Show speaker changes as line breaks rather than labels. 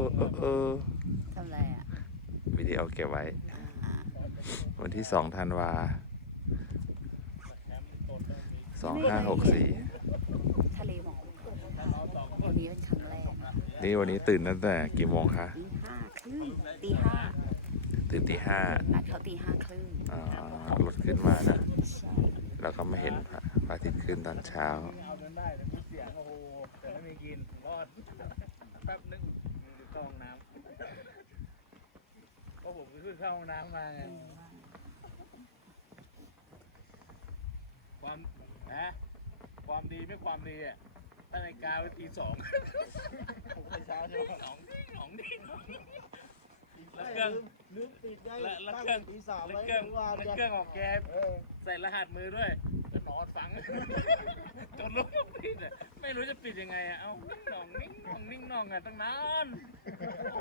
อเออเออ
ทำอะไรอะ
วิดีโอเก็บไว้
อ่า
วันที่สองธันวาสองห้าหกสี่
ทะเลหมอกวันนี้เป็นครั้งแรก
นี่วันนี้ตื่นตั้งแต่กี่โมงคะ
ตีห้าครึ่งตีห้า
ตื่นตีห้า
นัดเขาตีห้าครึ่ง
อ่ารถขึ้นมานะ
ใช่
แล้วก็มาเห็นพระพระอาทิตย์ขึ้นตอนเช้า
เอาจนได้แต่มีเสียงโอ้โหแต่ไม่มีกินรอดแป๊บนึงอยู่เข้าห้องน้ำ ก็ผมก็คือเข้าห้องน้ำมาไงความนะความดีไม่ความดีอะตั้งนาฬิกาไว้ตีสองผมไปเช้าใช่ไหมสองดิ้งสองดิ้งแล้วเครื่อง
ลืมปิดได้
แล้วแล้ว
ตั้ง
เครื่อง
ตีสาม
แล้ว
ไว้
เครื่อง
เมื่อวาน
แล้ว
เนี่ย
เครื่องของแก
เออ
ใส่รหัสมือด้วยก็นอนฟังจนรู้ว่าปิดอะไม่รู้จะปิดยังไงอะ เอานิ่งหนองนิ่งหนองนิ่งหนองอะตั้งนาน